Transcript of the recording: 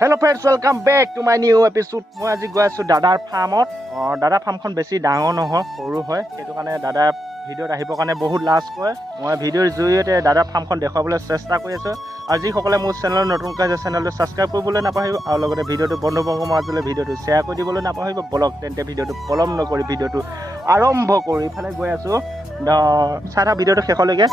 Hello friends, welcome back to my new episode. মই আজি গৈ আছো দাদাৰ ফাৰ্মত। দাদা ফাৰ্মখন বেছি ডাঙৰ নহয়, সৰু হয়। সেইটো কাৰণে দাদা ভিডিঅ'ত আহিবৰ কাৰণে বহুত লাজ কৰে। মই ভিডিঅ'ৰ জৰিয়তে দাদাৰ ফাৰ্মখন দেখুৱাবলৈ চেষ্টা কৰি আছো। আৰু যিসকলে মোৰ চেনেল নতুনকৈ আছে চেনেলটো ছাবস্ক্ৰাইব কৰিবলৈ নাপাহৰিব আৰু লগতে ভিডিঅ'টো বন্ধু-বৰ্গৰ মাজলৈ ভিডিঅ'টো শ্বেয়াৰ কৰি দিবলৈ নাপাহৰিব। ব্লগ তেন্তে ভিডিঅ'টো পলম নকৰি ভিডিঅ'টো আৰম্ভ কৰি ইফালে গৈ আছো। চাই থাক ভিডিঅ'টো শেষলৈকে।